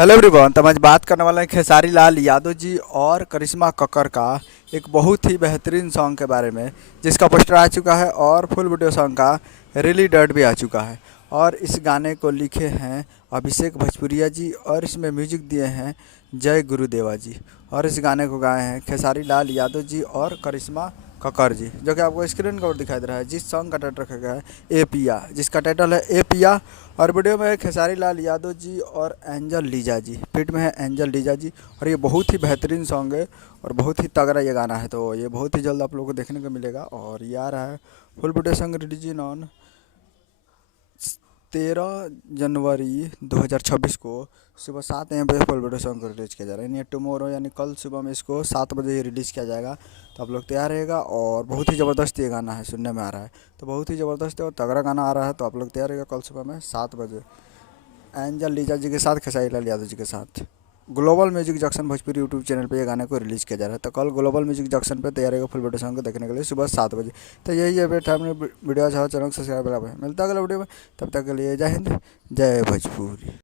Hello everyone. तो हम आज बात करने वाले हैं खेसारी लाल यादव जी और करिश्मा कक्कर का एक बहुत ही बेहतरीन सॉन्ग के बारे में, जिसका पोस्टर आ चुका है और फुल वीडियो सॉन्ग का रिली डर्ट भी आ चुका है। और इस गाने को लिखे हैं अभिषेक भोजपुरिया जी और इसमें म्यूजिक दिए हैं जय गुरुदेवा जी। और इस गाने को गाए हैं खेसारी लाल यादव जी और करिश्मा कक्कर जी, जो कि आपको स्क्रीन का ऊपर दिखाई दे रहा है। जिस सॉन्ग का टाइटल रखा गया है ए पिया, जिसका टाइटल है ए पिया। और वीडियो में है खेसारी लाल यादव जी और एंजल लीजा जी, फिट में है एंजल लीजा जी। और ये बहुत ही बेहतरीन सॉन्ग है और बहुत ही तगड़ा ये गाना है, तो ये बहुत ही जल्द आप लोगों को देखने को मिलेगा। और ये आ रहा है full video song release on 13 जनवरी 2026 को सुबह 7 AM पे फुल वीडियो सॉन्ग को रिलीज़ किया जा रहा है। यानी टुमारो यानी कल सुबह में इसको 7 बजे ही रिलीज़ किया जाएगा। तो आप लोग तैयार रहेगा। और बहुत ही ज़बरदस्त ये गाना है, सुनने में आ रहा है तो बहुत ही ज़बरदस्त है और तगड़ा गाना आ रहा है। तो आप लोग तैयार रहेगा कल सुबह में 7 बजे एंजल लीजा जी के साथ, खेसारी लाल यादव जी के साथ। Global music junction Bhojpuri YouTube channel पे ये गाने को रिलीज़ किया जा रहा है। तो कल ग्लोबल म्यूजिक जंक्शन पे तैयार रहेगा फुल वीडियो सॉन्ग को देखने के लिए सुबह 7 बजे। तो यही अपडेट है अपने वीडियो अच्छा चैनल सब्सक्राइब मिलता है अगला वीडियो में। तब तक के लिए जय हिंद, जय भोजपुरी।